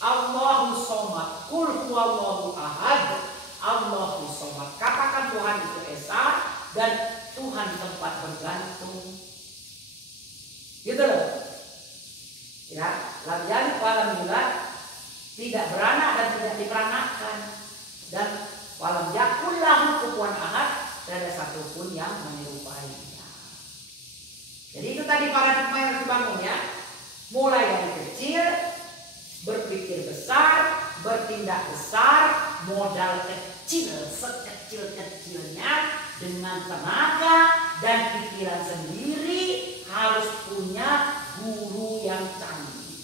Allahu somad, kul huwallahu ahad, Allahu somad. Katakan Tuhan itu esa dan Tuhan tempat bergantung. Gitu loh. Ya, lam yalid walam yulad, tidak beranak dan tidak diperanakan, dan walam yakul lahu kufuwan ahad, tidak ada satupun yang menyerupainya. Jadi itu tadi paradigma yang harus dibangun ya. Mulai dari kecil, berpikir besar, bertindak besar, modal kecil sekecil-kecilnya dengan tenaga dan pikiran sendiri, harus punya guru yang canggih.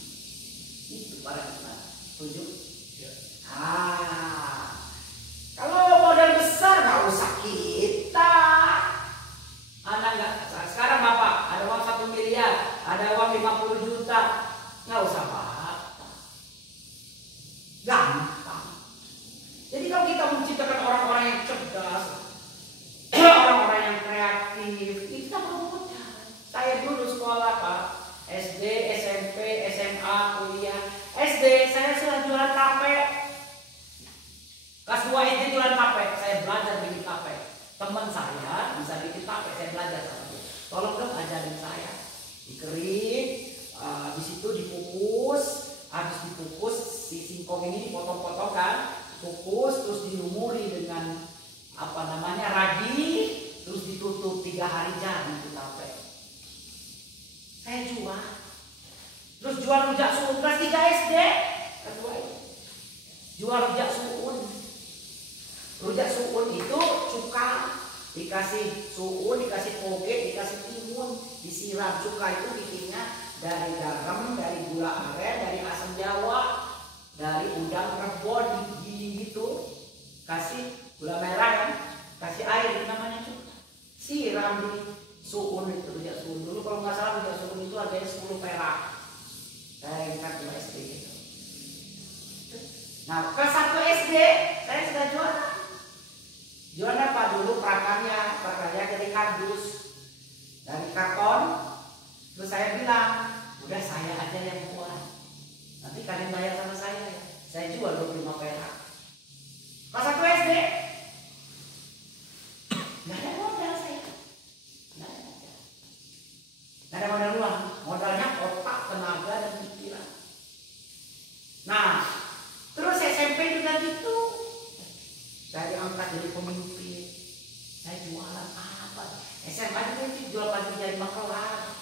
Itu paradigma. Setuju? Ya. Kalau modal besar nggak usah kita. Anak nggak. Sekarang bapak ada uang 1 miliar, ada uang 50 juta, nggak usah bapak. Gampang. Jadi kalau kita menciptakan orang-orang yang cerdas, orang-orang yang kreatif, kita perlu modal. Saya dulu sekolah pak, SD, SMP, SMA, kuliah. SD saya sudah jualan tape. Kelas 2 SD jualan tape, saya belajar bikin tape. Teman saya bisa bikin tape, saya belajar sama dia. Tolong dong ajarin saya. Dikerik, di situ dikukus, habis dikukus si singkong ini dipotong-potong kan, kukus terus dilumuri dengan apa namanya ragi, terus ditutup 3 hari jadi itu tape. Saya jual. Terus jual rujak suun kelas 3 SD. Jual rujak suun. Rujak suun itu cuka, dikasih suun, dikasih toge, dikasih timun, disiram. Cuka itu bikinnya dari garam, dari gula aren, dari asam jawa, dari udang rebon digiling gitu. Kasih gula merah kan, kasih air, itu namanya cuka. Siram di suun itu, rujak suun. Dulu kalau nggak salah rujak suun itu harganya 10 perak. Saya ingat 2 SD gitu. Nah, kelas 1 SD saya sudah jualan. Jualan apa dulu? Prakarya dari kardus, dari karton. Terus saya bilang, udah saya aja yang buat. Nanti kalian bayar sama saya ya. Saya jual 25 perak. Kelas 1 SD. Nggak ada modal saya. Nggak ada modal. Nggak ada modal uang. Modalnya otak, tenaga, dan pikiran. Nah, terus SMP juga gitu. Saya diangkat jadi pemimpin. Saya jualan apa? SMA juga itu jual pagi jadi makelar.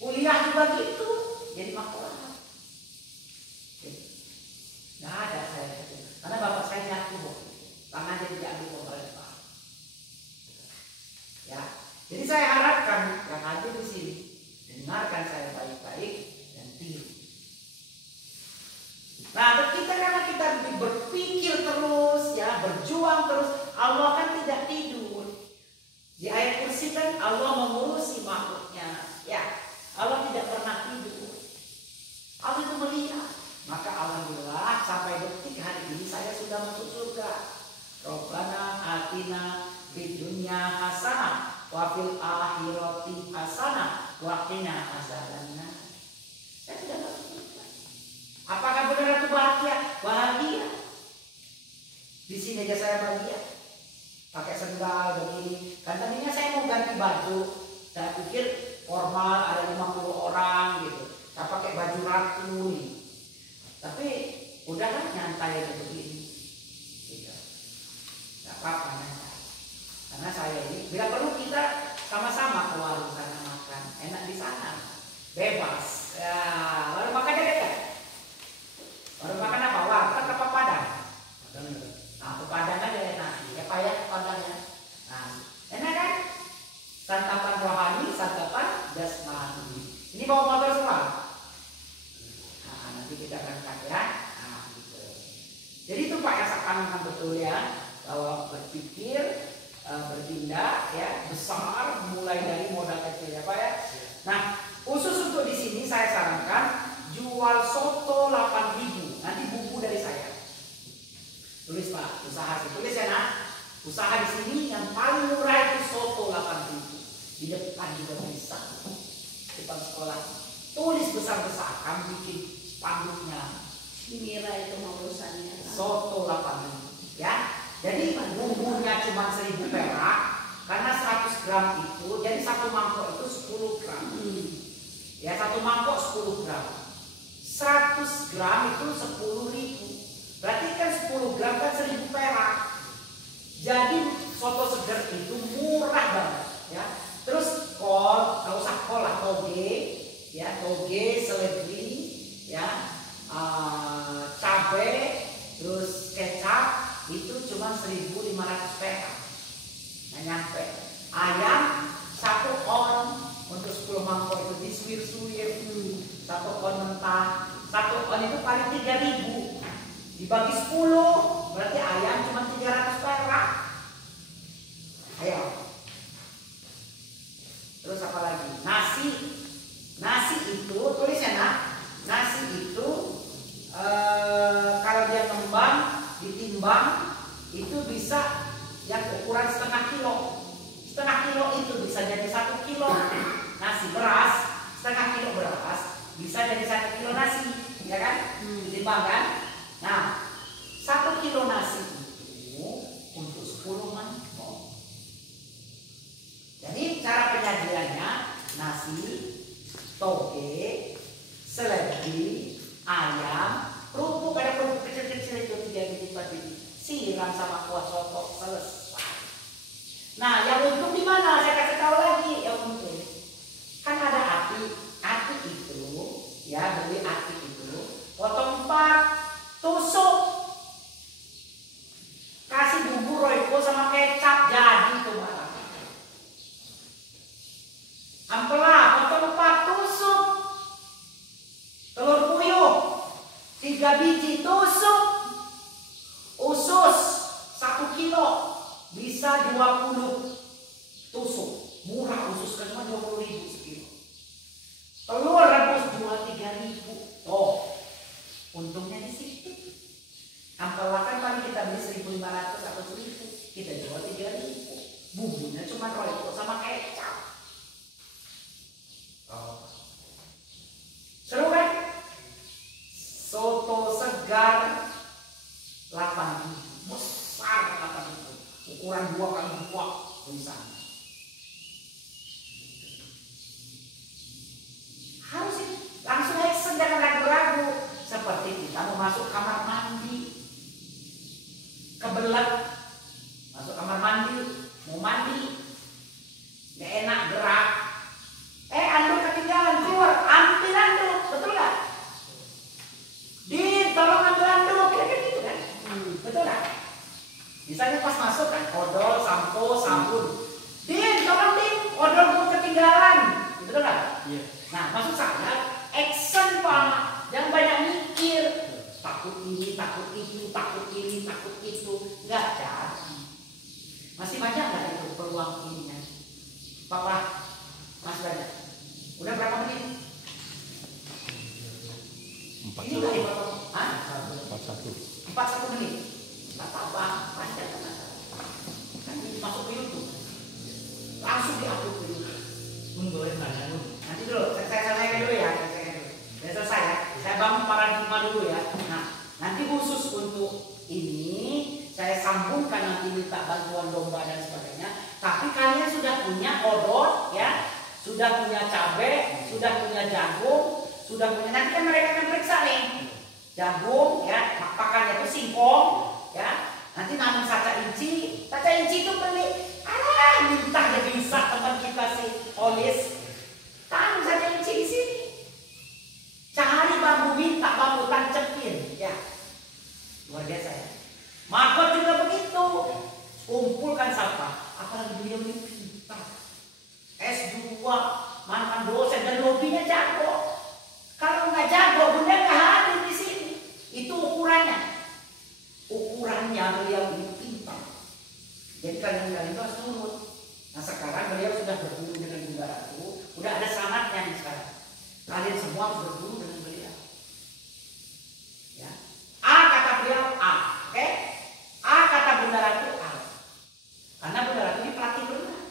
Kuliah juga gitu, jadi makelar. Nggak ada saya gitu. Karena bapak saya jatuh, tangannya diambil pemerintah. Ya, jadi saya harapkan yang hadir di sini dengarkan saya baik-baik dan tiru. Nah, kita karena kita berpikir terus, ya, berjuang terus, Allah kan tidak tidur. Di ayat kursi kan Allah mengurusi makhluknya, ya, Allah tidak pernah tidur. Allah itu melihat. Maka alhamdulillah sampai detik hari ini saya sudah masuk surga. Rabbana atina fid dunya hasanah wa fil akhirati hasanah wa qina azabannar. Saya sudah masuk surga. Apakah benar itu bahagia? Bahagia. Di sini aja saya bahagia. Pakai sendal begini. Kan tadinya saya mau ganti baju. Saya pikir formal ada 50 orang gitu. Saya pakai baju ratu nih. Tapi udahlah nyantai aja begini. Gitu. Gak apa-apa nyantai. Karena saya ini bila perlu kita sama-sama ke warung sana makan. Enak di sana. Bebas. Ya, baru makan dekat. Baru makan apa? Warteg apa Padang? Nah, ke Padang aja enak. Ya payah Padangnya. Nah, enak kan? Santapan rohani, santapan jasmani. Ini bawa motor semua. Nah, nanti kita berangkat ya. Nah, gitu. Jadi itu Pak yang saya tanamkan betul ya, bahwa berpikir, bertindak ya besar, mulai dari modal kecil ya Pak ya. Nah, khusus untuk di sini saya sarankan jual soto 8.000. Nanti buku dari saya. Tulis Pak, usaha tulis ya nak. Usaha di sini yang paling murah itu soto 8.000. Di depan juga bisa. Depan sekolah. Tulis besar-besar, kami bikin spanduknya. Mira itu mau urusannya. Soto 8.000 ya. Jadi bumbunya cuma 1.000 perak karena 100 gram itu, jadi satu mangkok itu 10 gram. Ya, satu mangkok 10 gram. 100 gram itu 10.000. Berarti kan 10 gram kan 1.000 perak. Jadi soto seger itu murah banget ya. Terus kol, nggak usah kol lah, toge ya, toge, seledri ya, cabai, terus kecap itu cuma 1.500 perak. Nggak nyampe. Ayam 1 on untuk 10 mangkok itu disuir-suir. 1 on mentah, 1 on itu paling 3.000. Dibagi 10 berarti ayam cuma 300 perak. Ayo. Terus apa lagi? Nasi. Nasi itu tulisnya nak. Nasi itu kalau dia ngembang ditimbang itu bisa yang ukuran setengah kilo. Setengah kilo itu bisa jadi 1 kilo nasi. Beras setengah kilo beras bisa jadi 1 kilo nasi, ya kan? Ditimbang kan? Nah, 1 kilo nasi itu untuk 10 mangkok. Jadi cara penyajiannya nasi, toge, seledri, ayam, kerupuk, ada kerupuk kecil-kecil itu 3 biji 4 biji, siram sama kuah soto, selesai. Nah, yang untung di mana? Saya kasih tahu lagi yang untung. Kan ada ati itu, ya beli ati itu, potong 4, tusuk, kasih bumbu royco sama kecap, jadi tuh malah. Ampela, potong 4, tusuk, telur puyuh 3 biji, tusuk, usus 1 kilo bisa 20 tusuk, murah usus kan cuma 20.000 sekilo. Telur rebus jual 3.000. Oh, untungnya di situ. Ampela kan paling kita beli 1.500 atau 1.000, kita jual 3.000. Bumbunya cuma royco sama kecap. Oh. Seru kan? Soto segar 8.000, besar 8.000, ukuran 2x2 tulisannya. Harus sih langsung action, jangan ragu-ragu. Seperti kita mau masuk kamar mandi, kebelet masuk kamar mandi, mau mandi, nggak enak gerak. Anduk ketinggalan, keluar, ambil anduk, betul nggak? Tolong ambil anduk, kira-kira gitu kan? Betul nggak? Misalnya pas masuk kan, odol, sampo, sabun. Tolong odol gue ketinggalan, betul nggak? Iya. Nah, maksud saya, action Pak, jangan banyak mikir. Takut ini, takut itu, takut ini, takut itu, nggak jadi. Masih banyak nggak itu peluang ininya? Papa, masih banyak. Udah berapa menit? 41. Ini udah dipotong. 41 menit. Nggak apa-apa, panjang kan? Nanti masuk ke YouTube. Langsung diupload ke YouTube. Boleh nanya dulu. Nanti dulu, saya selesaikan dulu ya. Sudah selesai ya. Saya bangun paradigma dulu ya. Nah, nanti khusus untuk ini saya sambungkan, nanti minta bantuan domba dan sebagainya. Tapi kalian sudah punya odol ya, sudah punya cabai, sudah punya jagung, sudah punya, nanti kan mereka akan periksa nih jagung ya, pakannya itu singkong ya, nanti nanam saca inci itu beli, minta ya bisa teman kita si Olis, tanam saca inci di sini, cari bambu, minta bambu tancepin ya, luar biasa ya. Margot juga begitu, kumpulkan sampah, apalagi beliau ini pintar, S2, mantan dosen dan lobinya jago. Kalau nggak jago, bunda nggak hadir di sini. Itu ukurannya. Ukurannya beliau ini pintar. Jadi kalian itu harus nurut. Nah sekarang beliau sudah berguru dengan Bunda Ratu, udah ada sanatnya nih sekarang. Kalian semua harus berguru dengan beliau. Ya. A kata beliau A, oke? A kata Bunda Ratu A. Karena Bunda Ratu ini pelatih berenang.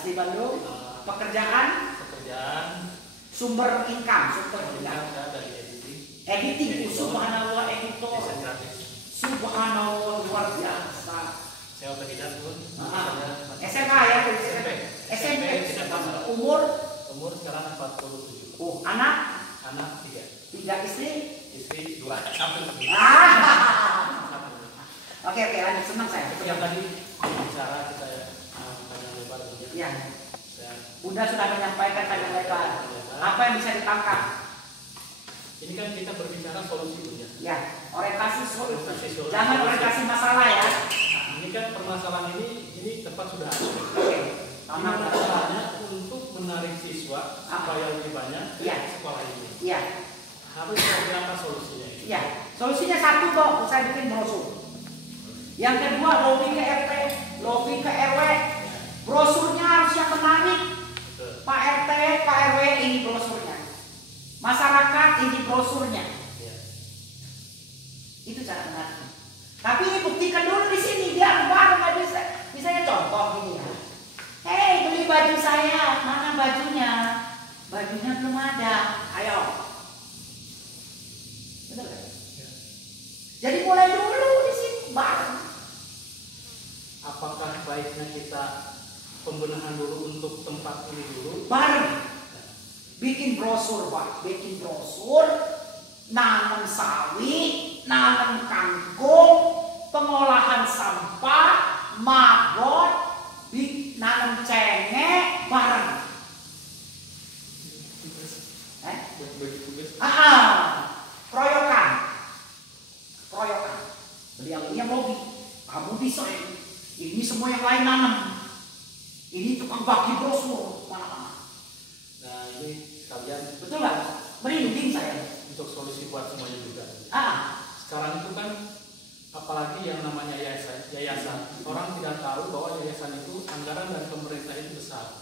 Asli Bandung. Pekerjaan? Sumber income. Saya dari editing. Editing. Subhanallah, editor. Subhanallah, luar biasa. Saya tidak pun. SMA ya? SMP. Umur sekarang 47. Oh, anak 3. Istri 2. 1. Oke, lanjut. Senang saya. Yang tadi bicara kita panjang lebar. Ya. Bunda sudah menyampaikan panjang lebar. Apa yang bisa ditangkap? Ini kan kita berbicara solusi, Bunda. Ya, orientasi solusi. Jangan orientasi masalah ya. Ini kan permasalahan ini tempat sudah ada. Oke. Gimana caranya untuk menarik siswa supaya lebih banyak sekolah ini? Iya. Harus ada apa solusinya? Iya. Solusinya satu kok, saya bikin brosur. Yang kedua, lobby ke RT, lobby ke RW. Brosurnya harus yang menarik. Pak RT, Pak RW, ini brosurnya. Masyarakat, ini brosurnya. Itu cara menarik. Tapi buktikan dulu di sini, biar baru nggak bisa. Misalnya contoh gini ya. Hei, beli baju saya, mana bajunya? Bajunya belum ada. Ayo. Betul kan? Jadi mulai dulu di sini, baru. Apakah baiknya kita pembenahan dulu untuk tempat ini dulu? Baru. Bikin brosur, Pak. Bikin brosur. Nanam sawi, nanam kangkung, pengolahan sampah, maggot, nanam cengek, bareng. Kroyokan. Beliau lobby. Kamu bisa ini semua yang lain nanam. Ini tukang bagi brosur mana-mana. Nah ini sekalian betul nggak? Merinding saya. Untuk solusi buat semuanya juga. Sekarang itu kan apalagi yang namanya yayasan. Orang tidak tahu bahwa yayasan itu anggaran dari pemerintah itu besar.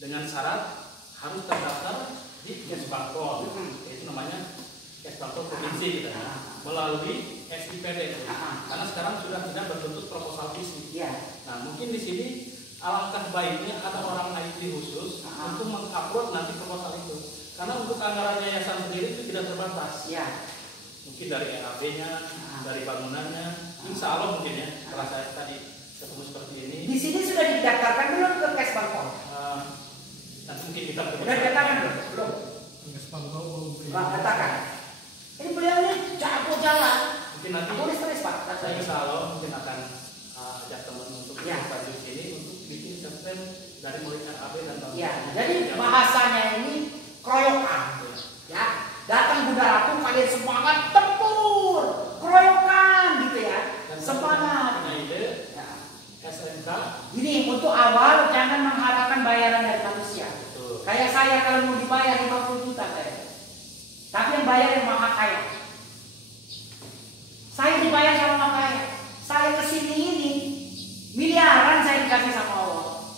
Dengan syarat harus terdaftar di Kesbangpol. Itu namanya Kesbangpol provinsi kita melalui SIPD. Karena sekarang sudah tidak berbentuk proposal visi. Nah mungkin di sini alangkah baiknya ada orang IT khusus untuk mengupload nanti proposal itu. Karena untuk anggaran yayasan sendiri itu tidak terbatas. Mungkin dari RAB-nya, dari bangunannya, insya Allah mungkin ya. Setelah saya tadi ketemu seperti ini. Di sini sudah didaftarkan belum ke Kesbangpol? Nanti mungkin kita sudah didaftarkan belum? Kesbangpol belum. Katakan. Ini beliau ini jago jalan. Mungkin nanti. Tulis Pak. Saya insya Allah mungkin akan ajak teman untuk berlanjut sini untuk bikin sistem dari mulai RAB dan bangunan. Jadi bahasanya ini kroyokan. Datang Bunda Ratu, kalian semangat tempur, kroyokan gitu ya. Semangat. SMK. Ini untuk awal jangan mengharapkan bayaran dari manusia. Kayak saya kalau mau dibayar 50 juta saya. Tapi yang bayar yang maha kaya. Saya dibayar sama maha kaya. Saya kesini ini miliaran saya dikasih sama Allah.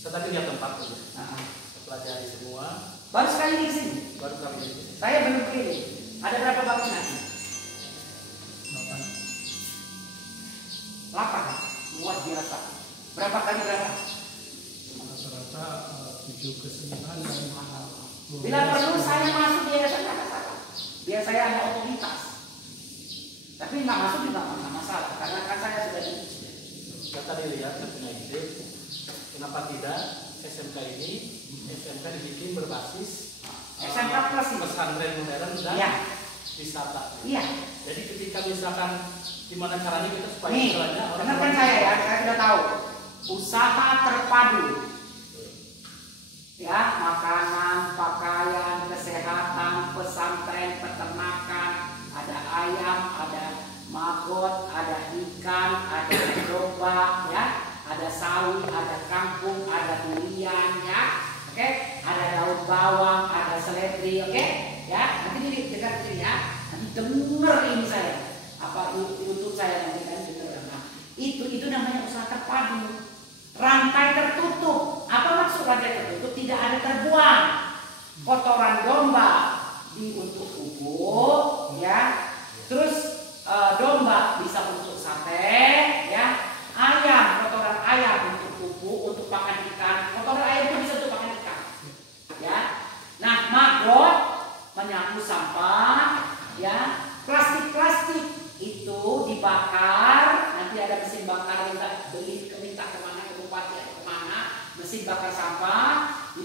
Saya tadi lihat tempat itu. Saya pelajari semua. Baru sekali di sini. Baru kali ini. Saya belum keliling. Ada berapa bangunan? 8. Luar biasa. Berapa kali berapa? Rata-rata 7 ke 9. Bila perlu saya masuk di yayasan kata-kata. Biar saya ada otoritas. Tapi nggak masuk juga nggak masalah. Karena kan saya sudah di. Saya tadi lihat saya punya ide. Kenapa tidak SMK ini SMK dibikin berbasis SMK plus pesantren modern dan wisata. Iya. Jadi ketika misalkan gimana caranya kita supaya istilahnya dengarkan saya ya, saya sudah tahu. Usaha terpadu. Ya, makanan, pakaian, kesehatan, pesantren, peternakan, ada ayam, ada maggot, ada ikan, ada domba, ya, ada sawi, ada kangkung, ada durian, ya, oke, ada daun bawang, ada seledri, oke, ya, nanti ini dengar sini ya, nanti denger ini saya, apa YouTube saya nanti kan denger, nah, itu namanya usaha terpadu, rantai tertutup. Apa maksud rantai tertutup? Tidak ada terbuang kotoran domba untuk pupuk, ya, terus domba bisa untuk sate, ya, ayam, kotoran ayam untuk pupuk, untuk pakan mesin bakar sampah di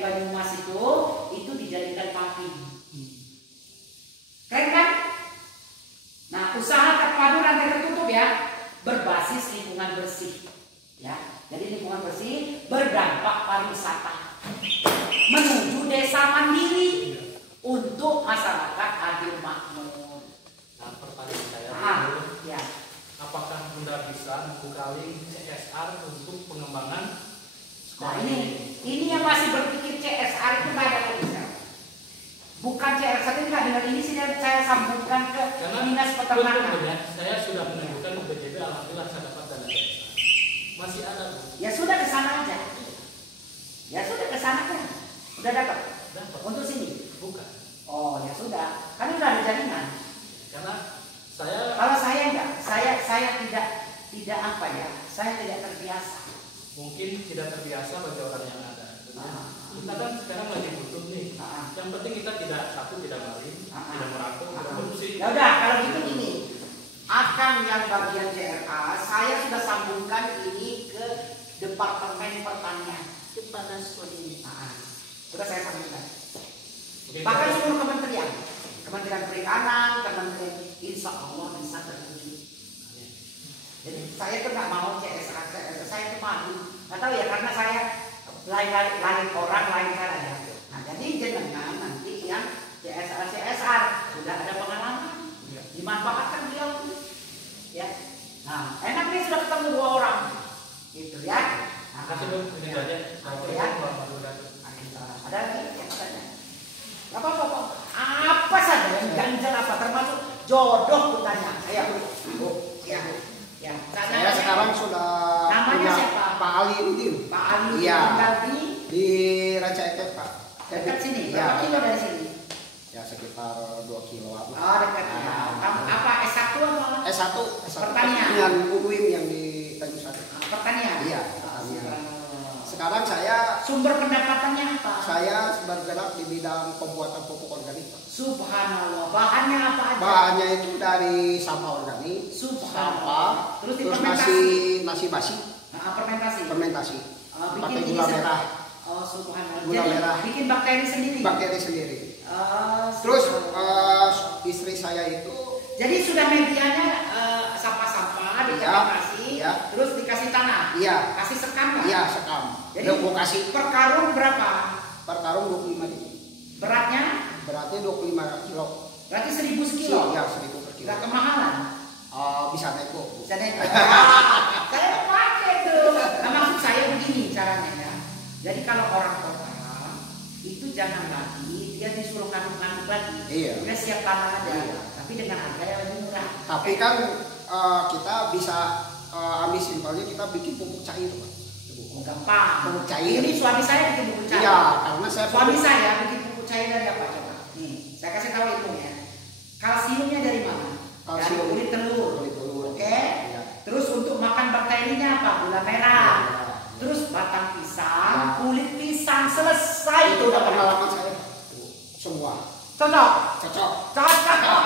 Banyumas itu dijadikan pabrik. Keren kan? Nah, usaha terpadu rantai tertutup ya, berbasis lingkungan bersih. Ya, jadi lingkungan bersih berdampak pariwisata menuju desa mandiri untuk masyarakat adil makmur. Nah, pertanyaan saya Ya. apakah Bunda bisa membuka link CSR untuk pengembangan Nah, sekolah ini yang masih berpikir CSR itu nggak ada lagi. Bukan CSR itu nggak dengan ini sih saya sambungkan ke dinas peternakan. Ya, saya sudah menunjukkan ke BJB, alhamdulillah saya dapat dana CSR. Masih ada Bu. Ya sudah ke sana aja. Ya sudah ke sana kan. Udah dapat. Dapat. Untuk sini. Bukan. Oh ya sudah. Kan udah ada jaminan. Karena saya Kalau saya enggak, saya tidak apa ya. Saya tidak terbiasa. mungkin tidak terbiasa bagi orang yang ada. Kita kan sekarang lagi butuh nih. Yang penting kita tidak maling, tidak merampok, tidak korupsi. Ya udah, kalau gitu gini. Akan yang bagian CRA, saya sudah sambungkan ini ke Departemen Pertanian. Kepada Skodin. Sudah saya sambungkan. Oke, Bahkan seluruh kementerian, Kementerian Perikanan, Kementerian, insya Allah bisa terwujud. Jadi saya tuh nggak mau CSR, saya tuh malu. Nggak tahu ya, karena saya lain orang, lain cara ya. Nah, jadi jenengan nanti yang CSR sudah ada pengalaman, dimanfaatkan beliau. Ya. Nah, enak nih sudah ketemu 2 orang, gitu ya. Nah, kasih dong ini aja. ya. Ada lagi yang tanya? Apa? Apa saja yang ganjal apa termasuk jodoh kutanya. Ayo. Ya. Saya sekarang sudah Namanya punya siapa? Pak Ali Udin. Pak Ali Iya. tinggal Di Ranca Ekek, Pak. dekat sini. Ya. Berapa kilo dari sini? Ya sekitar 2 kiloan. Oh, dekat ya. Apa S1 apa? S1 Pertanian. dengan UIN yang di Tanjung Sari. Pertanian. Iya, pertanian. Sekarang saya Sumber pendapatannya apa? bergerak di bidang pembuatan pupuk organik, Pak. Subhanallah. Bahannya apa aja? Bahannya itu dari sampah organik, Subhanallah. Terus terus difermentasi. nasi basi, fermentasi. Pakai Bikin gula ini merah, Oh, subhanallah. Gula Jadi, merah. bikin bakteri sendiri. bakteri sendiri. Terus Terus istri saya itu jadi sudah medianya sampah-sampah difermentasi, Iya. terus dikasih tanah. iya, Kasih sekam nggak? iya sekam. Jadi Udah gua kasih per karung berapa? per karung 25.000. Beratnya Beratnya 25 kilo. berarti 1000 sekilo. Ya 1.000 per kilo. Nggak kemahalan. Bisa nego. Bisa naik. Saya mau pakai tuh. Nah, maksud saya begini caranya ya. Jadi kalau orang kota itu jangan lagi dia disuruh ngaduk-ngaduk lagi. Iya. Dia siap tanam aja. Iya. Tapi dengan harga yang lebih murah. Tapi kan kita bisa ambil simpelnya kita bikin pupuk cair, Pak. Gampang. Pupuk cair. Ini suami saya bikin pupuk cair. Iya, karena saya Suami saya bikin pupuk cair dari apa coba? Nih, saya kasih tahu ilmunya. Kalsiumnya dari mana? Dari Kalsium. kulit telur. Kulit telur. Oke. Iya. Terus untuk makan bakterinya apa? Gula merah. Iya. Terus batang pisang, Iya. kulit pisang, selesai. Itu udah pengalaman saya, Pak. Semua Cocok. cocok. Cocok.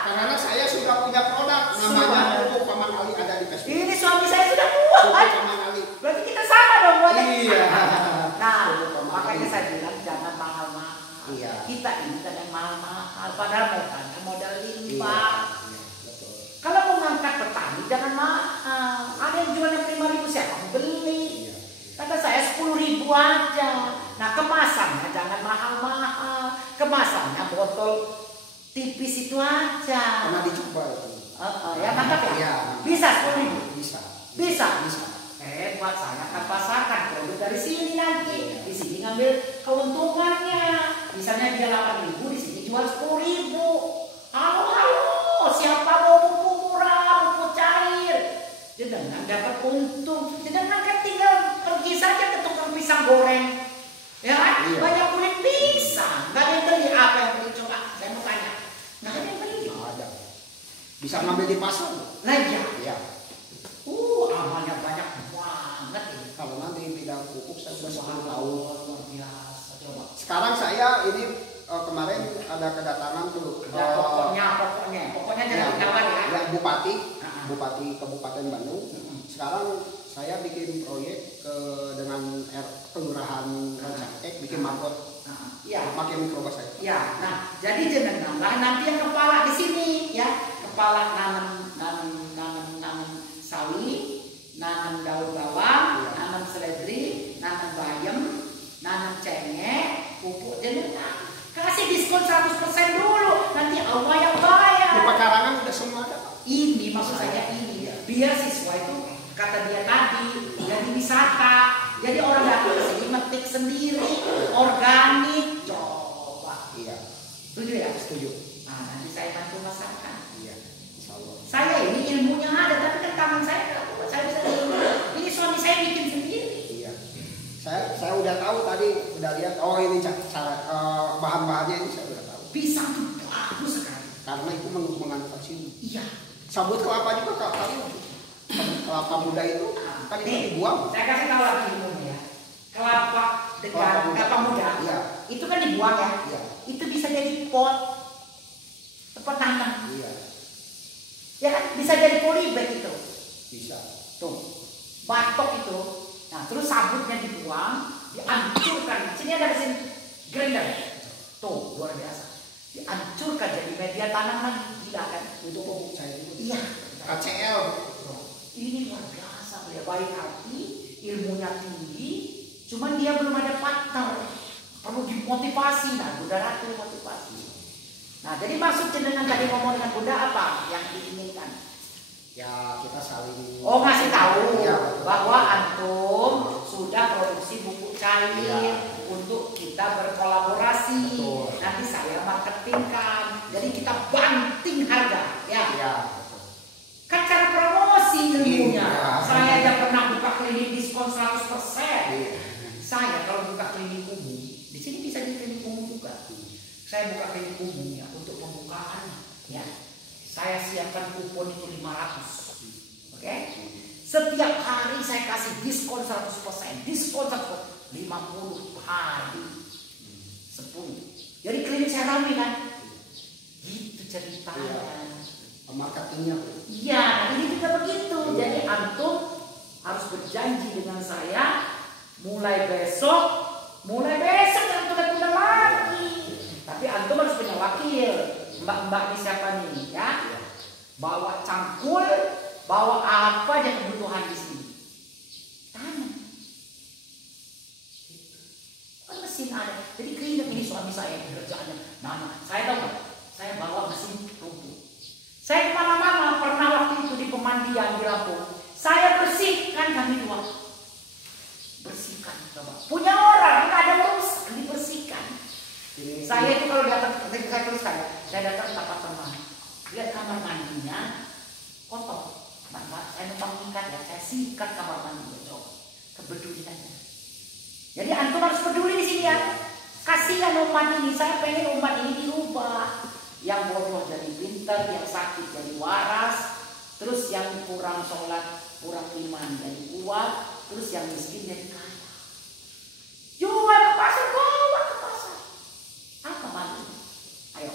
Karena saya sudah punya produk namanya pupuk Paman Ali, ada di Facebook. Ini suami saya sudah Pupuk buat. Paman Ali. Berarti kita sama dong buatnya. Iya. Nah, Pupuk Paman makanya Ali. saya bilang jangan mahal-mahal. Iya. Kita ini kadang mahal-mahal. Padahal mereka modal Iya. limpah. Betul. Kalau mau ngangkat petani jangan mahal. Ada yang jualnya 5.000 siapa mau beli? Iya. Kata saya 10.000 aja. Nah kemasannya jangan mahal-mahal. Kemasannya botol tipis itu aja. Pernah dicoba itu. Ya mantap ya. Iya. Bisa 10.000. Bisa. Bisa. Bisa. Buat saya akan pasarkan produk dari sini nanti. Di sini ngambil keuntungannya. Misalnya dia 8.000, di sini jual 10.000. Halo, siapa mau pupuk murah, pupuk cair? Jangan dapat untung. Jangan kan tinggal pergi saja ke tukang pisang goreng. Ya kan? Iya. Banyak kulit pisang. Gak ada yang beli. Apa yang beli? Coba saya mau tanya. Gak ada yang beli. Nggak ada. Bisa ngambil di pasar. Nah iya. Iya. Amalnya banyak banget ini. Kalau nanti bidang pupuk saya sudah 10 tahun. Luar biasa. Coba. Sekarang saya ini kemarin ada kedatangan tuh. Ya, pokoknya Ya, jangan ditawar ya. ya, Bupati Ah. Bupati Kabupaten Bandung. Sekarang saya bikin proyek dengan kelurahan Rancaekek bikin marbot. Ya. Pakai mikrobas saya. Ya, nah jadi jenengan lah nanti yang kepala di sini ya, kepala nanam sawi, nanam daun bawang, nanam seledri, nanam bayam, nanam cengkeh, pupuk jenengan. Kasih diskon 100% dulu, nanti Allah yang bayar. Di pekarangan udah semua ada, Pak. Ini maksud saya ini, biar siswa itu kata dia tadi jadi wisata, jadi orang datang ke sini metik sendiri, organik, coba. Iya. Setuju ya? Setuju. Nah, nanti saya bantu masakan. Iya. Insyaallah. Saya ini ilmunya ada, tapi kan tangan saya nggak kuat. Saya bisa ini suami saya bikin sendiri. Iya. Saya udah tahu tadi, udah lihat. Oh ini cara bahan-bahannya ini saya udah tahu. Pisang itu bagus sekali. Karena itu mengandung kalsium. Iya. Sabut kelapa juga kali kelapa muda itu kan itu dibuang. Saya kasih tahu lagi ilmunya ya. Kelapa degan, kelapa muda, iya. itu kan dibuang ya. Iya. Itu bisa jadi pot tempat tanam. Iya. Ya kan bisa jadi polybag itu. Bisa. Tuh, batok itu. Nah, terus sabutnya dibuang, dihancurkan. Sini ada mesin grinder. Tuh, luar biasa. Dihancurkan jadi media tanam lagi. Gila kan? Untuk pupuk saya itu. Iya. KCL. Ini luar biasa. Dia baik hati, ilmunya tinggi. Cuman dia belum ada partner. Perlu dimotivasi. Nah, Bunda Ratu motivasi. Nah, jadi maksud jenengan tadi ngomong dengan Bunda apa yang diinginkan? Ya kita saling. Oh, ngasih tahu ya, bahwa antum sudah produksi bubuk cair ya. Untuk kita berkolaborasi. Betul. Nanti saya marketingkan. Jadi kita banting harga, ya. Ya. Kan cara promosi ilmunya. Ya. Saya aja pernah buka klinik diskon 100%. Ya. Saya kalau buka klinik umum, di sini bisa di klinik umum juga. Saya buka klinik umumnya untuk pembukaan, ya. Saya siapkan kupon itu 500. Oke? Setiap hari saya kasih diskon 100%, diskon 100%, 50 hari, 10. Jadi klinik saya ramai kan? Gitu ceritanya. Marketingnya. Iya, ini juga begitu. Jadi antum harus berjanji dengan saya mulai besok jangan tunda-tunda lagi. Tapi antum harus punya wakil. Mbak-mbak ini siapa nih ya? Bawa cangkul, bawa apa aja kebutuhan di sini. Tanya. Kan mesin ada. Jadi keringat ini suami saya kerjaannya. Nah, saya tahu nggak? Saya bawa mesin rumput. Saya kemana-mana pernah waktu itu di pemandian di Lampung. Saya bersihkan kami dua. Bersihkan coba. Punya orang nggak ada urusan dibersihkan. Saya itu kalau datang, saya teruskan ya. Saya datang ke tempat teman. Lihat kamar mandinya kotor. Saya numpang ikat ya. Saya sikat kamar mandinya coba. Kepeduliannya. Jadi antum harus peduli di sini ya. Kasihan umat ini. Saya pengen umat ini dirubah. Yang bodoh jadi pintar, yang sakit jadi waras, terus yang kurang sholat, kurang iman jadi kuat, terus yang miskin jadi kaya. Jual ke pasar, bawa ke pasar. Apa malu? Ayo.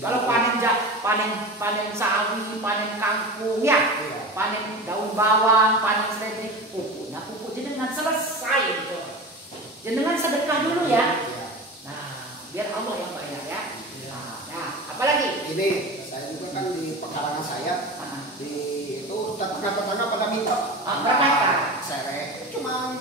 Kalau panen sawi, panen kangkung, ya, panen daun bawang, panen seledri, pupuknya pupuk jenengan selesai itu. Jenengan sedekah dulu ya. Nah, biar Allah yang bayar ya. Nah, apalagi? Ini saya juga kan di pekarangan saya di itu tetangga-tetangga pada minta. Berapa? Sere cuma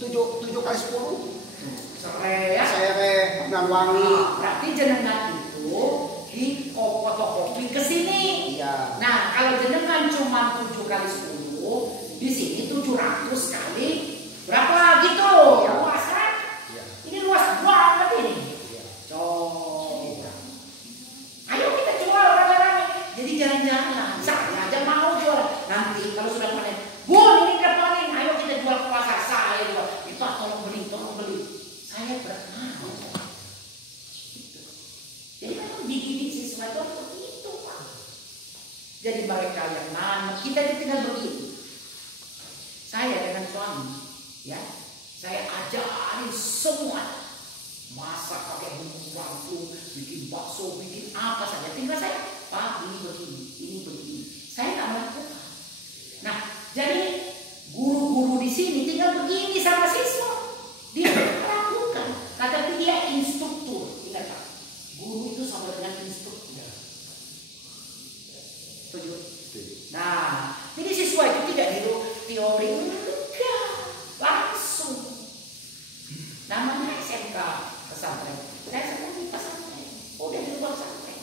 7 kali 10. Sere ya. Sere Nganwangi. Berarti jenengan itu di fotokopi ke sini. Iya. Nah, kalau jenengan cuma 7 kali 10, di sini 700 kali berapa lagi tuh? Iya. Luas kan? Iya. Ini luas banget ini. Iya. Coba. Ayo kita jual rame-rame. Jadi jalan-jalan. Saya aja mau jual. Nanti kalau sudah panen, Bun ini udah panen. Ayo kita jual ke pasar. Saya jual. Pak tolong beli. Saya berkenal. Gitu. Jadi memang dididik siswa itu begitu Pak. Jadi mereka yang nanam, kita tinggal begitu. Saya dengan suami, ya, saya ajarin semua. Masak pakai bumbu kampung, bikin bakso, bikin apa saja. Tinggal saya, Pak ini begini. Saya nggak melakukan. Nah, jadi Namanya SMK pesantren. Saya sedang di pesantren. Udah di luar pesantren.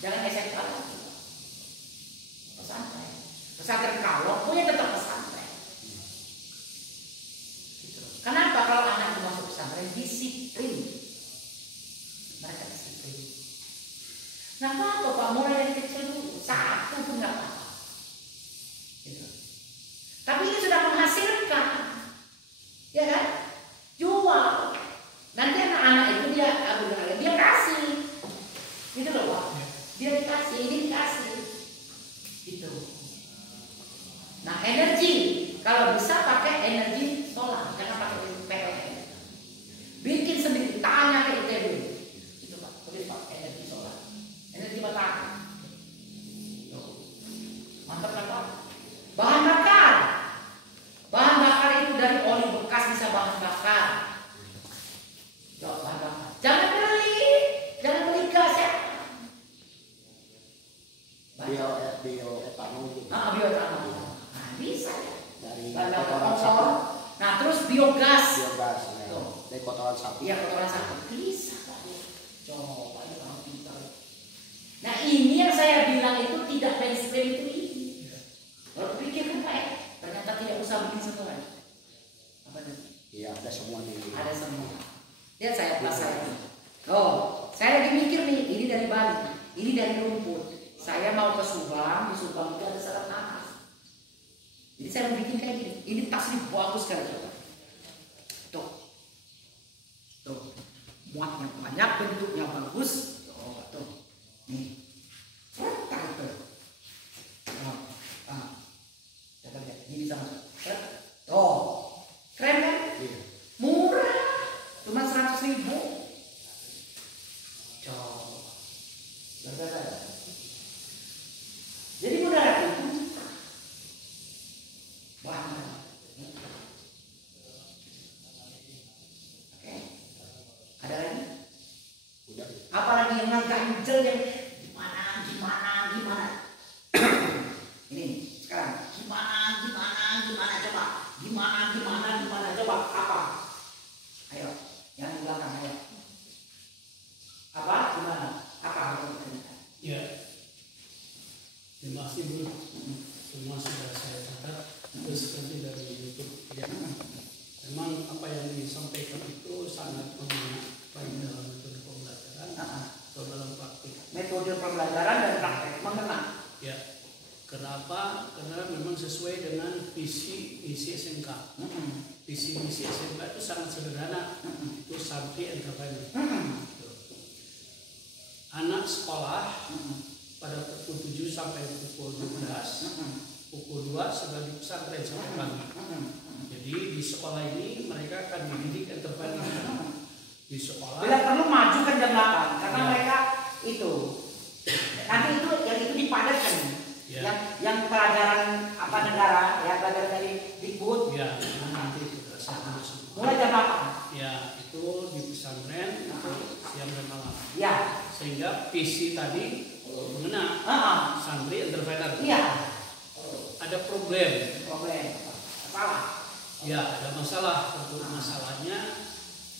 Jangan SMK lagi. Pesantren. Pesantren kalau punya tetap pesantren. Gitu. Kenapa kalau anak itu masuk pesantren? Disiplin. Mereka disiplin. Nah apa Pak, mulai dari kecil dulu. Satu pun nggak apa-apa. Gitu. Tapi ini sudah menghasilkan. Ya kan? Jual. Nanti anak-anak itu dia kasih. Gitu loh Pak. Dia dikasih, ini dikasih. Gitu. Nah energi, kalau bisa pakai energi solar, jangan pakai PLN. Bikin sendiri, tanya ke ITB. Itu Pak, boleh Pak, energi solar. Energi matahari. Mantap kan Pak? Bahan bakar. Bahan bakar itu dari oli bekas bisa bahan bakar. Bahan bakar. Jangan beli gas ya. Bioetanol gitu. Bioetanol. Nah, bisa ya. Dari Bahan kotoran bakar. sapi. Nah, terus biogas. Biogas. Ya. Dari kotoran sapi. Iya, kotoran sapi. Bisa Pak. Coba ya orang pintar. Nah, ini yang saya bilang itu tidak mainstream itu ini. Kalau pikirkan Pak, ternyata tidak usah bikin semua. Apa itu? Iya, ada semua di. Ada semua. Lihat saya pas saya. Oh, saya lagi mikir nih, ini dari Bali, ini dari rumput. Saya mau ke Subang, di Subang itu ada serat nanas. Jadi saya mau bikin kayak gini. Ini tas ini bagus sekali coba. Tuh, tuh, muatnya banyak, bentuknya bagus. Tuh, nih, tuh. Coba lihat, ini bisa masuk. Oh, keren kan? Iya. Murah, cuma 100.000. Coba. Jadi mudah itu banyak. Oke, ada lagi? Udah. Apalagi yang ganjel yang gimana? Ini sekarang gimana coba? Gimana coba? Apa? Ayo, yang di belakang ayo. Apa? Gimana? Apa? Ya, terima kasih Bu. Semua sudah saya catat, terus nanti dari YouTube. Ya, memang apa yang disampaikan itu sangat mengena baik dalam metode pembelajaran atau dalam praktik. Metode pembelajaran dan praktek mengena. Ya, kenapa? Karena memang sesuai dengan visi misi SMK. Visi misi SMK itu sangat sederhana, itu santri entrepreneur. Anak sekolah pada pukul 7 sampai pukul 12, pukul 2 sudah di pesantren sampai pagi. Jadi di sekolah ini mereka akan dididik entrepreneur. Di sekolah Bila perlu maju kan jam 8 karena Ya. mereka itu nanti itu yang itu dipadatkan. Ya. Yang pelajaran apa negara ya pelajaran dari Dikbud ya nanti kita sama semua. mulai jam 8. Ya itu di pesantren itu siang dan malam. Ya. Sehingga visi tadi mengena santri entrepreneur. Iya. Ada problem. Salah. Ya ada masalah. Tentu masalahnya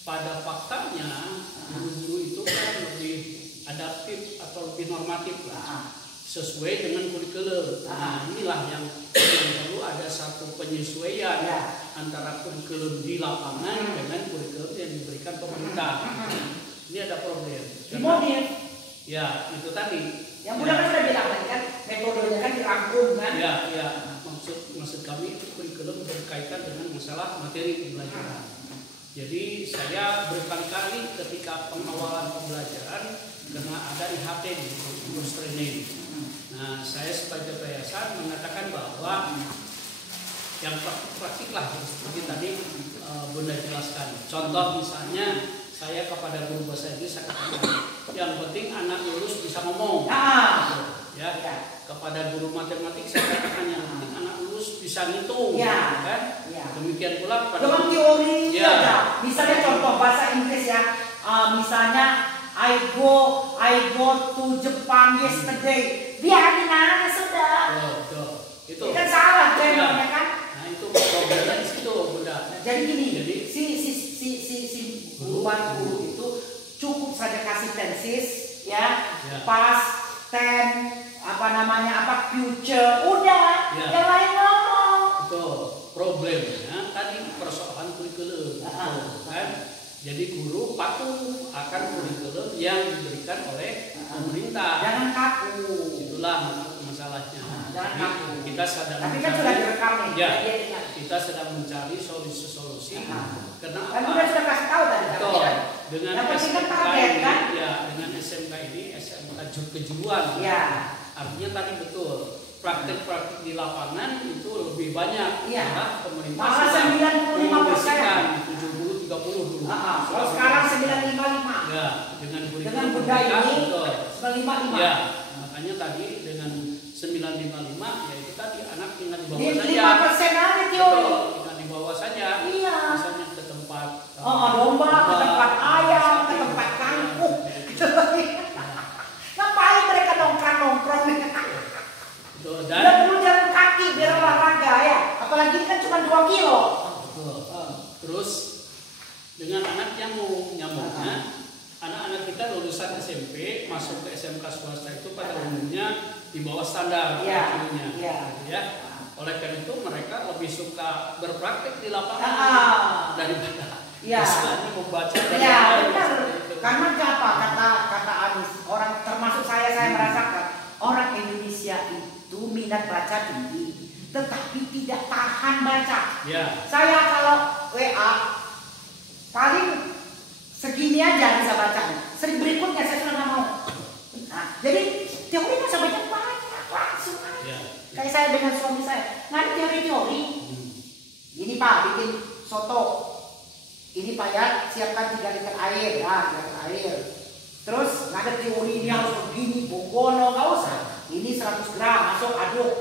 pada faktanya guru-guru itu kan lebih adaptif atau lebih normatif lah. Sesuai dengan kurikulum. Nah inilah yang perlu ada satu penyesuaian antara kurikulum di lapangan dengan kurikulum yang diberikan pemerintah. Ini ada problem. Dimodif. Ya itu tadi. Yang mudah kan sudah bilang tadi kan metodenya kan dirangkum kan. Ya maksud kami itu kurikulum berkaitan dengan masalah materi pembelajaran. Jadi saya berkali-kali ketika pengawalan pembelajaran karena ada IHT di Kursus Training. Nah, saya sebagai yayasan mengatakan bahwa yang praktik lah seperti tadi Bunda jelaskan. Contoh misalnya saya kepada guru bahasa Inggris saya katakan yang penting anak lulus bisa ngomong. Ya. Kepada guru matematik saya katakan yang penting anak lulus bisa ngitung. Kan? Demikian pula pada dengan teori aja. Misalnya contoh bahasa Inggris ya. Misalnya I go to Jepang yesterday. Biarin aja sudah. Itu kan salah kan. Nah itu problemnya di situ, Bunda. Jadi gini, Jadi si guru itu cukup saja kasih tenses, ya, Ya. past, tense, future, udah, Ya. yang lain ngomong. betul. Problemnya tadi persoalan kurikulum, kan? Jadi guru patuh akan kurikulum yang diberikan oleh pemerintah. Jangan kaku. Itulah masalahnya. Jangan Jadi, kaku. kita sedang Tapi kan sudah direkam nih. Ya, dia ingat. kita sedang mencari solusi-solusi. Kenapa? Kan udah sudah kasih tahu tadi. Betul. kan? Dengan Yang penting kan SMK target, ini, kan? ya, dengan SMK ini SMK kejuruan. Ya. Artinya tadi betul. Praktik-praktik di lapangan itu lebih banyak. Iya. Karena pemerintah Malah sudah 95%. 70-30 dulu. Kalau sekarang 955. Ya, dengan kurikulum Dengan budaya mereka, ini betul. 955. Ya, makanya tadi dengan 955 yaitu tadi anak tinggal di bawah Di saja. 5% aja teori. Betul, tinggal di bawah saja. Iya. Misalnya ke tempat Domba, ke tempat ayam, ke tempat kangkung. Ngapain mereka nongkrong-nongkrong? Betul, Udah dan dulu jalan kaki biar olahraga ya. Apalagi ini kan cuma 2 kilo. betul. Terus dengan anak yang mau nyamuknya, anak-anak kita lulusan SMP masuk ke SMK swasta itu pada umumnya di bawah standar Iya, IQ-nya, iya. gitu ya. Oleh karena itu mereka lebih suka berpraktik di lapangan daripada Iya. misalnya membaca dan Ya lain-lain benar. seperti itu. Karena apa kata Anis, orang termasuk saya merasakan orang Indonesia itu minat baca tinggi, tetapi tidak tahan baca. Ya, Saya kalau WA paling segini aja bisa bacanya. Sering berikutnya saya sudah nggak mau. Nah, jadi teorinya saya baca banyak langsung aja. ya. Kayak saya dengan suami saya, nggak ada teori-teori. Ini Pak bikin soto. Ini Pak ya siapkan 3 liter air, ya 3 liter air. Terus nggak ada teori ini harus begini, bogono, nggak usah. Ini 100 gram masuk aduk.